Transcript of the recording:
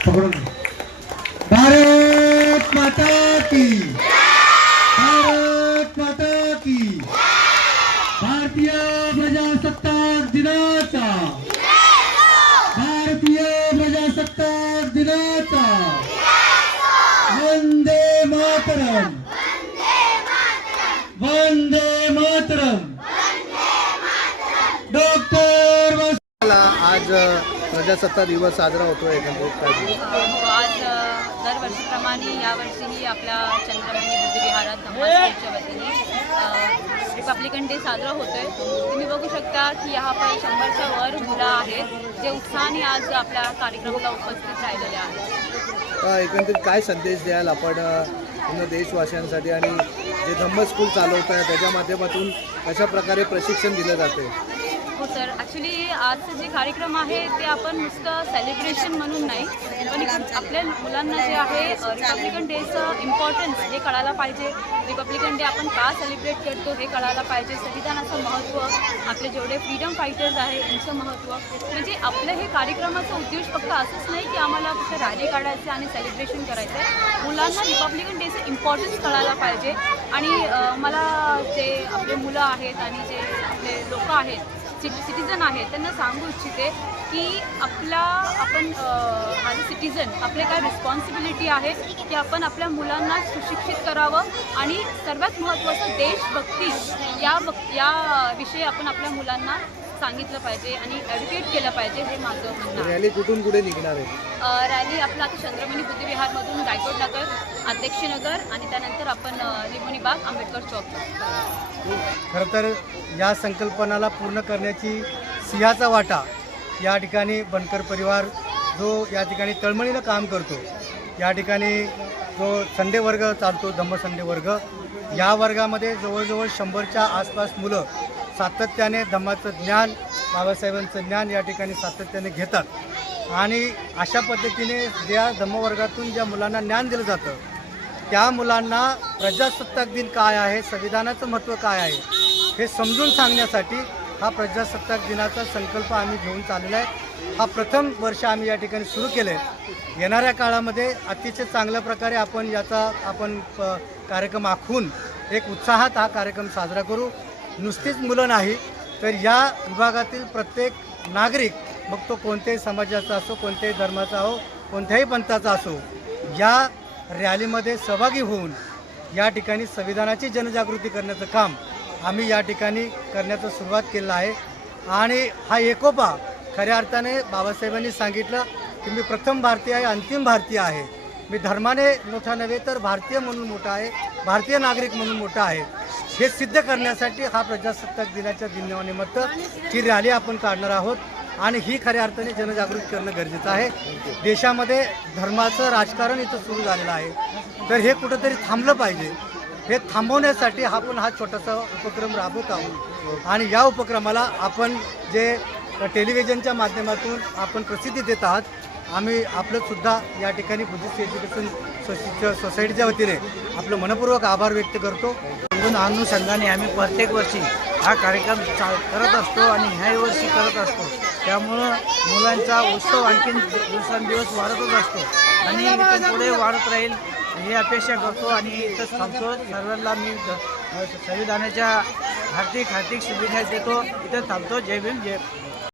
भारत माता की, भारत माता की, भारतीय प्रजासत्ताक दिनाचा, भारतीय प्रजासत्ताक दिनाचा वंदे मातरम, वंदे मातरम। डॉक्टर आज प्रजासत्ताक दिवस साजरा होतोय आज दरवर्षीप्रमाणे यावर्षीही आपल्या चंद्रमणी बुद्धविहारात धम्मस्कूलच्या वतीने रिपब्लिकन डे साजरा होतोय। तुम्ही बघू शकता की यहाँ पर 100च्या वर मुलं आहेत जे उत्साहाने आज आपल्या कार्यक्रमाला उपस्थित राहिलेले आहेत। एकंदरीत काय संदेश द्याल आपण पूर्ण देशवासियांसाठी आणि जे धम्म स्कूल चालवत आहे त्याच्या माध्यमातून कशा प्रकारे प्रशिक्षण दिलं जाते? हो सर, ॲक्च्युली आजचं जे कार्यक्रम आहे ते आपण नुसतं सेलिब्रेशन म्हणून नाही, पण आपल्या मुलांना जे आहे रिपब्लिकन डेचं इम्पॉर्टन्स हे कळायला पाहिजे। रिपब्लिकन डे आपण का सेलिब्रेट करतो हे कळायला पाहिजे। संविधानाचं महत्त्व, आपले जेवढे फ्रीडम फायटर्स आहे यांचं महत्त्व, म्हणजे आपलं हे कार्यक्रमाचा उद्देश फक्त असंच नाही की आम्हाला फक्त रॅली काढायचं आणि सेलिब्रेशन करायचं आहे। मुलांना रिपब्लिकन डेचं इम्पॉर्टन्स कळायला पाहिजे। आणि मला जे आपले मुलं आहेत आणि जे आपले लोक आहेत, सिटिझन आहेत, त्यांना सांगू इच्छिते की आपण ॲज अ सिटिझन आपले काय रिस्पॉन्सिबिलिटी आहे की आपण आपल्या मुलांना सुशिक्षित करावं आणि सर्वात महत्त्वाचं देशभक्ती या विषयी आपण आपल्या मुलांना सांगितलं पाहिजे आणि एड्युकेट केलं पाहिजे, हे माझं म्हणणं आहे। रॅली कुठून कुठे निघणार आहे? रॅली आपलं आता चंद्रमणी बुद्धविहारमधून गायकवाड नगर, अध्यक्षनगर आणि त्यानंतर आपण लिंबोनी बाग, आंबेडकर चौक। खरं तर या संकल्पनाला पूर्ण करण्याची सिंहाचा वाटा या ठिकाणी बनकर परिवार जो या ठिकाणी तळमळीनं काम करतो, या ठिकाणी जो संडे वर्ग चालतो, धम्म संडे वर्ग, या वर्गामध्ये जवळजवळ 100च्या आसपास मुलं सातत्याने धम्माचं ज्ञान, बाबासाहेबांचं ज्ञान या ठिकाणी सातत्याने घेतात। आणि अशा पद्धतीने ज्या धम्मवर्गातून ज्या मुलांना ज्ञान दिलं जातं त्या मुलांना प्रजासत्ताक दिन काय आहे, संविधानाचं महत्त्व काय आहे हे समजून सांगण्यासाठी हा प्रजासत्ताक दिनाचा संकल्प आम्ही घेऊन चाललेला आहे। हा प्रथम वर्ष आम्ही या ठिकाणी सुरू केले। येणाऱ्या काळामध्ये अतिशय चांगल्या प्रकारे आपण याचा कार्यक्रम आखून एक उत्साहात हा कार्यक्रम साजरा करू। नुसतीच मुलं नाही तर या विभागातील प्रत्येक नागरिक, मग तो कोणत्याही समाजाचा असो, कोणत्याही धर्माचा हो, कोणत्याही पंथाचा असो, या रॅलीमध्ये सहभागी होऊन या ठिकाणी संविधानाची जनजागृती करण्याचं काम आम्ही या ठिकाणी करण्याचं सुरुवात केलं आहे। आणि हा एकोपा खऱ्या अर्थाने बाबासाहेबांनी सांगितलं की मी प्रथम भारतीय आहे, अंतिम भारतीय आहे, मी धर्माने मोठा नव्हे तर भारतीय म्हणून मोठा आहे, भारतीय नागरिक म्हणून मोठा आहे, हे सिद्ध करण्यासाठी हा प्रजासत्ताक दिनाच्या दिनानिमित्त ही रॅली आपण काढणार आहोत। आणि ही खऱ्या अर्थाने जनजागृती करणं गरजेचं आहे। देशामध्ये धर्माचं राजकारण इथं सुरू झालेलं आहे, तर हे कुठंतरी थांबलं पाहिजे। हे थांबवण्यासाठी आपण हा छोटासा उपक्रम राबवत आहोत आणि या उपक्रमाला आपण जे टेलिव्हिजनच्या माध्यमातून आपण प्रसिद्धी देत आहात, आम्ही आपलंसुद्धा या ठिकाणी बुद्धिस्ट एज्युकेशन सोसायटीच्या वतीने आपलं मनपूर्वक आभार व्यक्त करतो। अनुषंगाने आम्ही प्रत्येक वर्षी हा कार्यक्रम करत असतो आणि ह्याही वर्षी करत असतो। त्यामुळं मुलांचा उत्सव आणखीन दिवसेंदिवस वाढतच असतो आणि इथून पुढे वाढत राहील ही अपेक्षा करतो आणि इथंच थांबतो। सर्वांना मी संविधानाच्या हार्दिक शुभेच्छा देतो। इथं थांबतो। जय भीम, जय